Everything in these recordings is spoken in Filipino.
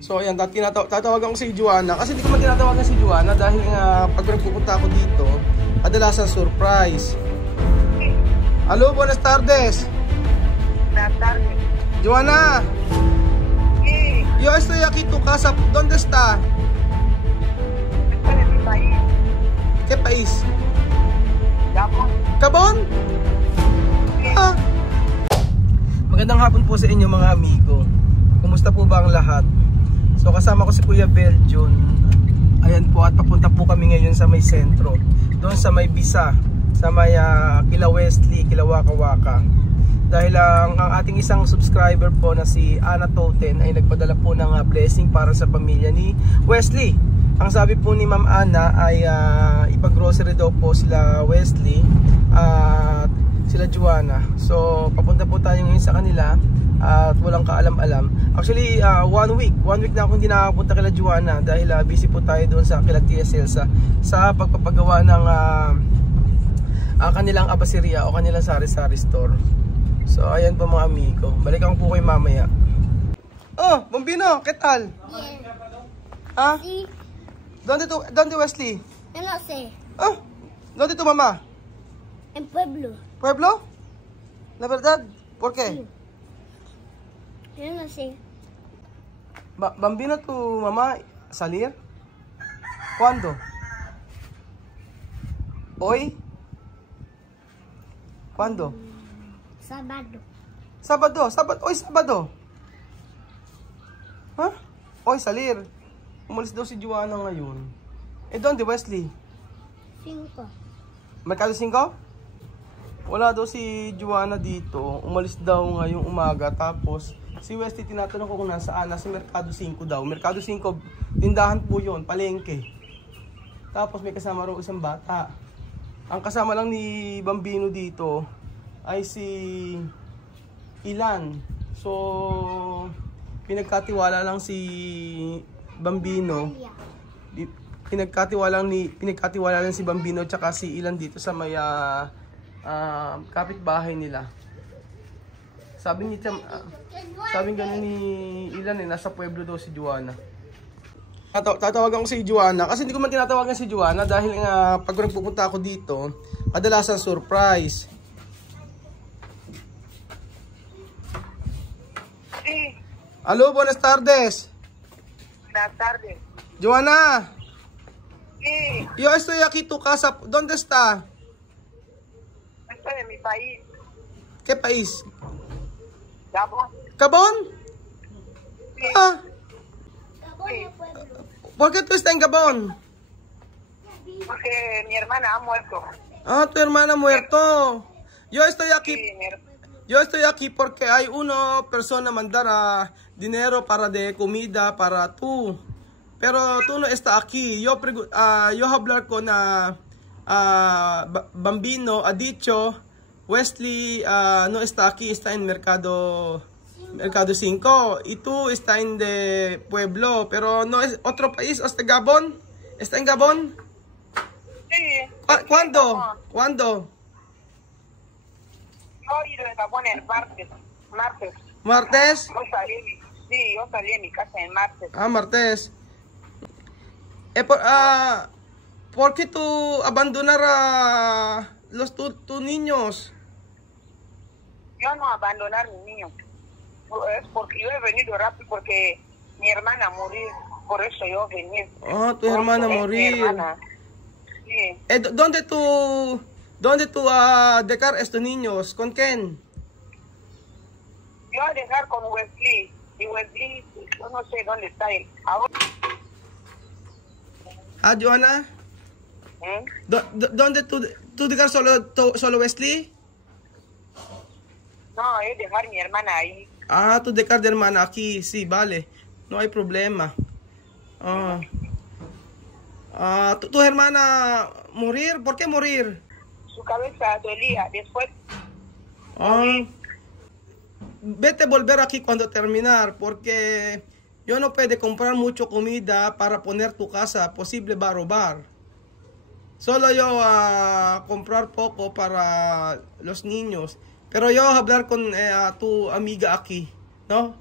So ayan, tatawagan ko si Joanna. Kasi hindi ko man tinatawagan si Joanna dahil nga pag nagpupunta ako dito, kadalasan surprise. Hello, buenas tardes. Buenas tardes. Joanna. Sí. Yo estoy aquí tu casa. ¿Dónde está? Estoy en mi país. ¿Qué país? Gabon. Gabon? Sí. Ah. Magandang hapon po sa inyo mga amigo. Kumusta po ba ang lahat? So kasama ko si Kuya Beljon. Ayan po, at papunta po kami ngayon sa may sentro. Doon sa may Bisa, sa may Kila Wesley, Kila Waka Waka. Dahil ang ating isang subscriber po na si Ana Toten ay nagpadala po ng blessing para sa pamilya ni Wesley. Ang sabi po ni Ma'am Ana ay ipag-grocery daw po sila Wesley at sila Joanna. So papunta po tayo ngayon sa kanila at walang kaalam-alam. Actually, 1 week na akong hindi nakapunta kila Joanna dahil busy po tayo doon sa kila Tia Celsa sa pagpapagawa ng kanilang abaseria o kanilang sari-sari store. So ayan po mga amigo, balikan ko po kayo mamaya. Oh, Bombino, ¿qué tal? Bien. ¿Ah? Sí, ¿Dónde Wesley? yo no sé. Oh, ¿dónde tu mamá? En pueblo. ¿Pueblo? ¿La verdad? ¿Por qué? Sí. Yo no sé. Bambino, tu mamá salir? ¿Cuándo? ¿Hoy? ¿Cuándo? Sábado. Sábado. Hoy Sábado. ¿Ha? Hoy salir. Umalis daw si Joanna ngayon. ¿Dónde Wesley? 5. Mercado 5? Wala daw si Joanna dito. Umalis daw ngayong umaga. Tapos si Wesley tinatanong ko kung nasaan. Nasa Mercado 5 daw. Mercado 5, tindahan po yun, palengke. Tapos may kasama raw isang bata. Ang kasama lang ni Bambino dito ay si Ilan. So pinagkatiwala lang si Bambino. Pinagkatiwala lang si Bambino tsaka si Ilan dito sa may kapitbahay nila. Sabi gano'n ni Ilan nasa pueblo daw si Joanna. Tatawagan ko si Joanna kasi hindi ko man tinatawagan si Joanna dahil nga pag nagpupunta ako dito, kadalasan surprise. Sí. Hello, buenas tardes. Buenas tardes. Joanna, Sí. yo estoy aquí tu casa. ¿Dónde está? Estoy en mi país. ¿Qué país? Gabon. ¿Gabon? Sí. Ah, Gabón es pueblo. ¿por qué tú estás en Gabón? Porque mi hermana ha muerto. Ah, tu hermana ha muerto. Yo estoy aquí. Sí, Yo estoy aquí porque hay una persona mandar dinero para de comida para tú. Pero tú no estás aquí. Yo hablar con Bambino, ha dicho, Wesley no está aquí, está en Mercado 5. Y tú está en de pueblo, pero no es otro país, ¿está Gabón? ¿Está en Gabón? sí. ¿Cuándo? Gabón. ¿Cuándo? Yo he ido a Gabón el martes. ¿Martes? Yo salí de mi casa el martes. Ah, martes. ¿Por qué tú abandonar a tus niños? Yo no abandonar a mis niños. Es porque yo he venido rápido porque mi hermana murió. Por eso yo vení. Ah, tu hermana morir. Mi hermana. Sí. ¿Dónde tú dejar estos niños? ¿Con quién? Yo voy a dejar con Wesley. Y Wesley, yo no sé dónde está él. Ahora, Ah, Joanna? ¿eh? ¿Dónde tú dejar solo Wesley? No, es dejar a mi hermana ahí. Ah, tú dejar de hermana aquí. Sí, vale. No hay problema. ¿Tu hermana morir? ¿Por qué morir? Su cabeza dolía. Después, Vete a volver aquí cuando terminar, porque yo no puedo comprar mucho comida para poner tu casa, posible va a robar. Solo yo comprar poco para los niños. Pero yo hablar con tu amiga aquí, ¿no?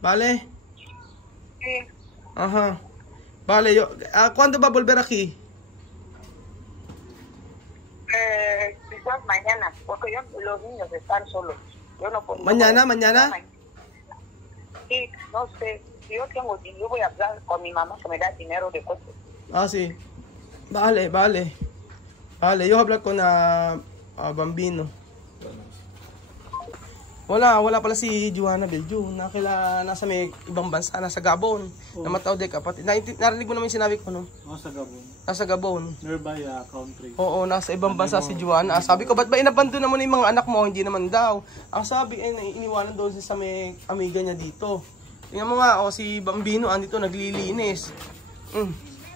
¿Vale? Sí. Ajá. Vale, ¿cuándo va a volver aquí? Quizás mañana, porque los niños están solos. Yo no puedo. ¿Mañana? Sí, no sé. Si yo voy a hablar con mi mamá que me da dinero de coche. Ah, sí. Vale. Vale, yo voy a hablar con Bambino. Wala pala si Joanna Belgium. Nasa may ibang bansa, nasa Gabon. Namataw de kapatid. Narinig mo naman yung sinabi ko, no? Sa Gabon. Nasa Gabon. Nearby country. Oo, nasa ibang bansa si Joanna. Sabi ko, ba't ba inabandon naman yung mga anak mo? Hindi naman daw. Ang sabi, iniwanan doon sa may amiga niya dito. Tingnan mo nga, si Bambino, andito, naglilinis.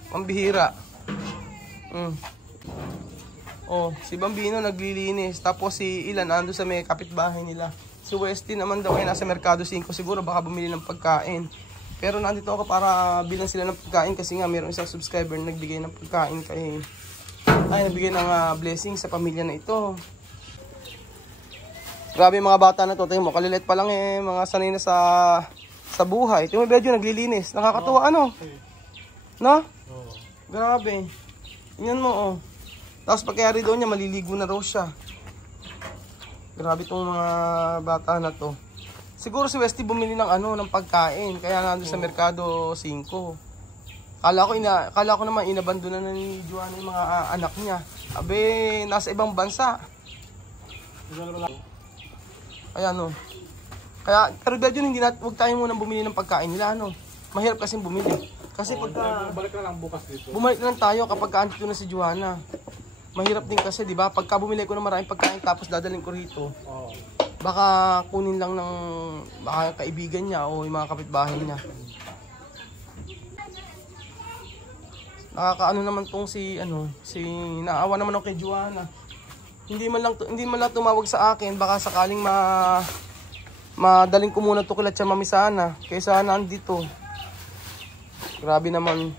Pambihira. Si Bambino naglilinis. Tapos si Ilan, ando sa may kapitbahay nila. Si Westy naman daw ay nasa Mercado 5 siguro, baka bumili ng pagkain. Pero nandito ako para bilang sila ng pagkain kasi nga mayroong isang subscriber na nagbigay ng pagkain nagbigay ng blessing sa pamilya na ito. Grabe mga bata na to, tayo mo, kalilit pa lang mga sanay na sa buhay. Ito yung medyo naglilinis, nakakatuwa ano? No? Grabe. Tingnan mo Tapos pagkayari doon niya, maliligo na raw siya. Grabe itong mga bata na to. Siguro si Westy bumili ng pagkain, kaya nandun sa Mercado 5. Kala ko naman inabandonan na ni Joanna yung mga anak niya. Abe, nasa ibang bansa. Ayan Kaya, pero Belgium, huwag tayo munang bumili ng pagkain nila, Mahirap kasing bumili. Kasi balik na lang bukas dito. Bumalik na lang tayo kapag andito na si Joanna. Mahirap din kasi, di ba? Pagka bumili ko ng maraming pagkain tapos dadaling ko rito, baka kunin lang ng kaibigan niya o yung mga kapitbahay niya. Nakakaano naman tong naawa naman ako kay Joanna. Hindi man lang tumawag sa akin, baka sakaling madaling ko muna to kila Tia Mami sana, kaysa nandito. Grabe naman.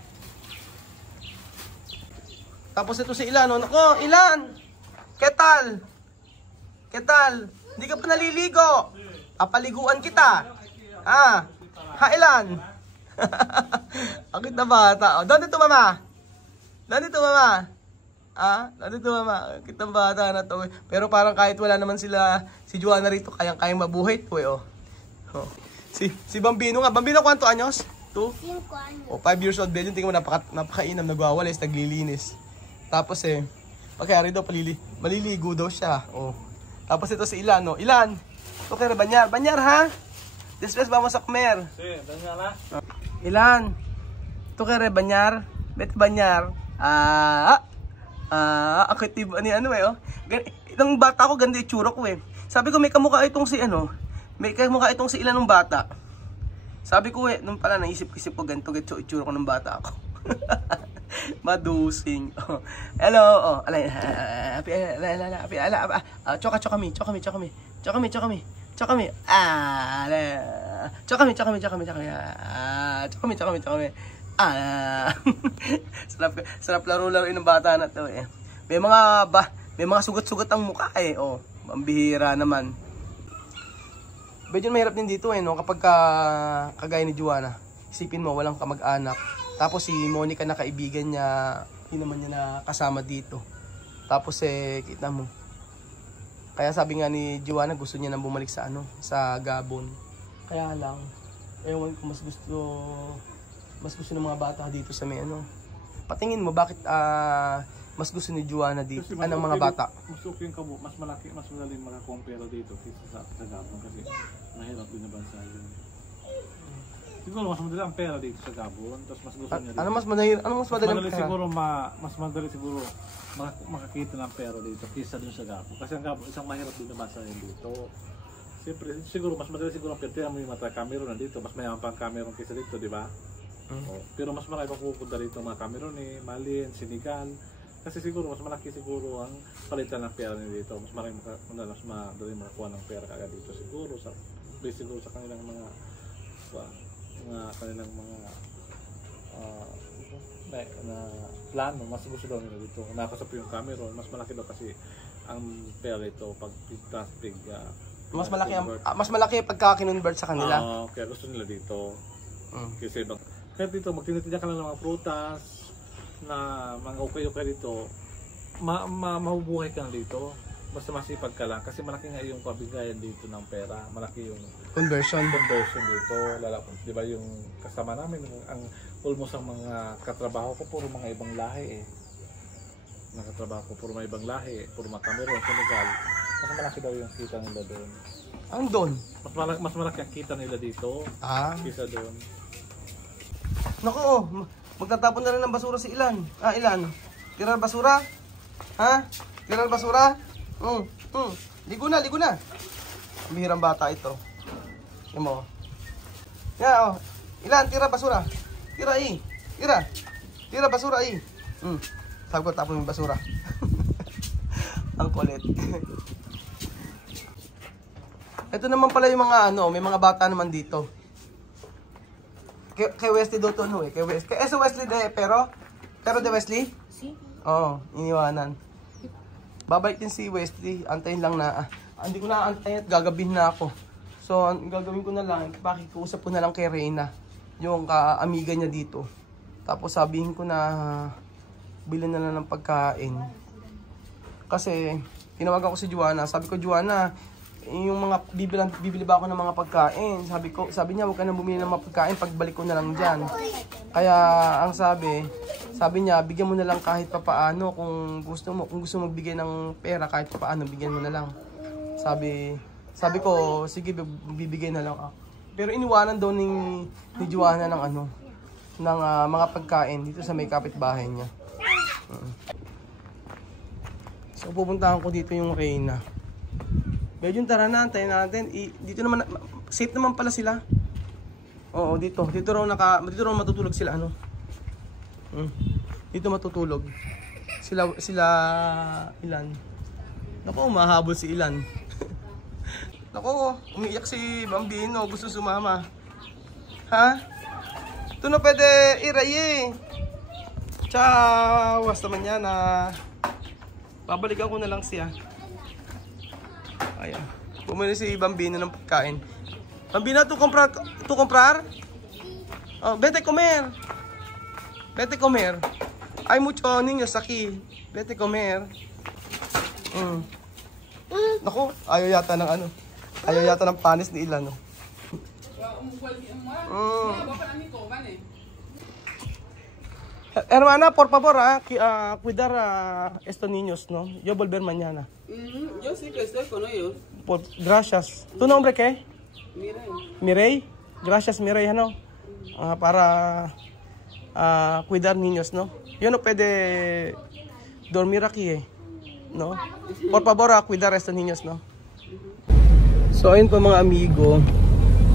Tapos ito si Ilan, Nako, Ilan! Ketal? Hindi ka pa naliligo? Papaliguan kita. Ha, Ilan? Akit na bata. Doon dito, mama. Nandito mama. Kitang bata na to. Pero parang kahit wala naman si Joanna rito, kayang mabuhay to Si Bambino nga. Bambino, kwanto anyos? 2? 5 años. 5 years old. Belgium, tingnan mo, napakainam, nagwawalis, naglilinis. Tapos pagkayari daw, maliligo daw siya. Tapos ito si Ilan, Ilan, ito kay Banyar, ha? Después vamos a comer. Sí, Banyar. Ilan, ito kay Banyar. Bete Banyar. Akitib, Itong bata ko, ganda itsura ko Sabi ko, may kamukha itong si Ilan ng bata. Sabi ko nung pala naisip-isip ko ganito itsura ko ng bata ako. Madusing. Hello. Choka mi. Sarap laro-laruin ng bata na to May mga sugat-sugat ang mukha Pambihira naman. Medyo mahirap din dito kapag kagaya ni Joanna. Isipin mo, walang kamag-anak. Tapos si Monica na kaibigan niya, yun naman niya na kasama dito. Tapos kita mo. Kaya sabi nga ni Joanna, gusto niya nang bumalik sa Gabon. Kaya lang, ewan ko, mas gusto ng mga bata dito sa may Patingin mo, bakit mas gusto ni Joanna dito, ng mga bata? Mas okay yung mas malaki, mas madaling makakuha ang pera dito kaysa sa Gabon kasi mahirap din na bansa yun. Siguro mas madali ang pera dito sa Gabon, tapos mas gusto niya dito. Ano mas madali ang pera? Siguro mas madali siguro makakita ng pera dito kaysa dun sa Gabon. Kasi ang Gabon isang mahirap din na bansa yun dito. Siyempre, siguro mas madali siguro ang pera mo yung mga Cameroon nandito, mas mayaman pa ang Cameroon kaysa dito, di ba? Pero mas marami pang pupunta dito mga Cameroon, Mali, Senegal. Kasi siguro mas malaki siguro ang palitan ng pera nila dito. Mas madali makakuha ng pera kagad dito siguro sa kanilang mga plano. Mas gusto daw nila dito. Nakasap yung Cameroon, mas malaki daw kasi ang pera dito pag mas malaki pagka kinonvert sa kanila. Kaya gusto nila dito. Kasi ibang, kahit dito, magtinitinda ka lang ng mga prutas, na mga ukay-ukay dito, mahubuhay ka dito. Basta masipag ka lang kasi malaki nga yung pabigayan dito ng pera, malaki yung Conversion. dito, lalo, di ba yung kasama namin, ang almost ang mga katrabaho ko puro mga ibang lahi nakatrabaho ko puro mga ibang lahi, puro mga Cameroon, Senegal, mas malaki daw yung kita nila doon. Ang doon? Mas malaki ang kita nila dito kaysa doon. Naku, magtatapon na rin ng basura si Ilan. Ilan? Tira basura? Ha? Tira basura? Ligo na. Bihirang bata ito. Yan mo. Yan, Ilan, tira basura. Tira. Tira basura, Sabi ko, tapon yung basura. Ang kulit. Ito naman pala yung mga may mga bata naman dito. Kay Wesley doon to, kay Wesley. Kay Wesley pero de Wesley? Si? Oo, iniwanan. Babalik din si Wesley, antayin lang na, hindi ko na antayin at gagabihin na ako. So, ang gagawin ko na lang, pakikusap ko na lang kay Reyna, yung amiga niya dito. Tapos sabihin ko na, bilhin na lang ng pagkain. Kasi, tinawagan ko si Juana, sabi ko, Juana, yung mga, bibili ba ako ng mga pagkain? Sabi niya, huwag ka na bumili ng mga pagkain, pagbalik ko na lang dyan. Kaya, ang sabi niya, bigyan mo na lang kahit papaano kung gusto mo magbigay ng pera kahit papaano, bigyan mo na lang. Sabi ko, sige, bibigay na lang ako. Pero iniwanan daw ni Juana ng ng mga pagkain dito sa may kapitbahay niya. So pupuntahan ko dito yung Reyna. Medyo tara na, antayin natin. Dito naman safe naman pala sila. Oo, dito raw matutulog sila Dito matutulog. Sila Ilan. Naku, mahabol si Ilan. Naku, umiiyak si Bambino, gusto sumama. Ha? Ito na pwede iraye. Chawas naman yan babalikan ko na lang siya. Ayan. Bumili si Bambino ng pagkain. Bambino, tu comprar? Oh, vete comer. Hay mucho niños aquí. Vete comer. Naku, ayaw yata ng panis ni Ilan, Hermana, por favor, cuidar a estos niños, ¿no? Yo volver mañana. Yo sí que estoy con ellos. Gracias. ¿Tu nombre qué? Mireille. Gracias, Mireille, ¿no? Para cuidar niños, ¿no? Yo no puede dormir aquí, ¿no? Por favor, cuidar a estos niños, ¿no? So, ayun po mga amigo.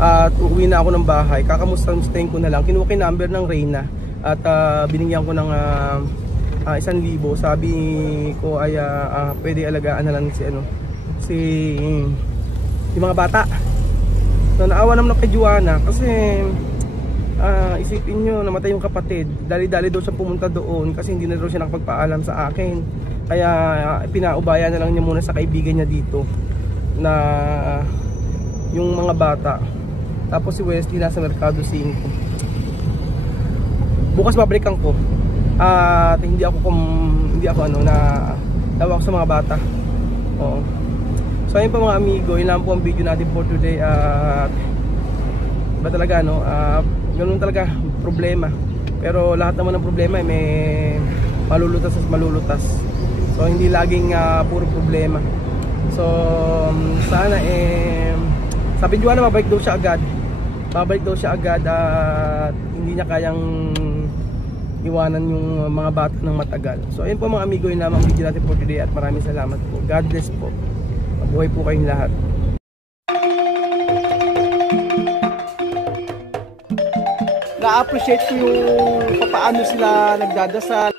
At uuwi na ako ng bahay. Kakamustahin ko na lang. Kinuha ko yung number ng Reyna. At binigyan ko ng 1,000. Sabi ko ay pwede alagaan na lang yung mga bata. So naawa naman kay Juana kasi isipin nyo, namatay yung kapatid. Dali-dali daw siya pumunta doon kasi hindi na daw siya nakapagpaalam sa akin. Kaya pinaubaya na lang niya muna sa kaibigan niya dito na yung mga bata. Tapos si Wesley nasa Mercado 5. Bukas babalikan ko. At hindi ako tawag sa mga bata. Oo. So ayun pa mga amigo, yun lang po ang video natin for today. Ba talaga ganun talaga problema. Pero lahat naman ng problema may malulutas at malulutas. So hindi laging puro problema. So sana sabi niyo babalik daw siya agad. At hindi niya kayang iwanan yung mga bata ng matagal. So ayun po mga amigo, yun lamang video natin for today at maraming salamat po. God bless po. Mabuhay po kayong lahat. Na-appreciate ko yung paano sila nagdadasal.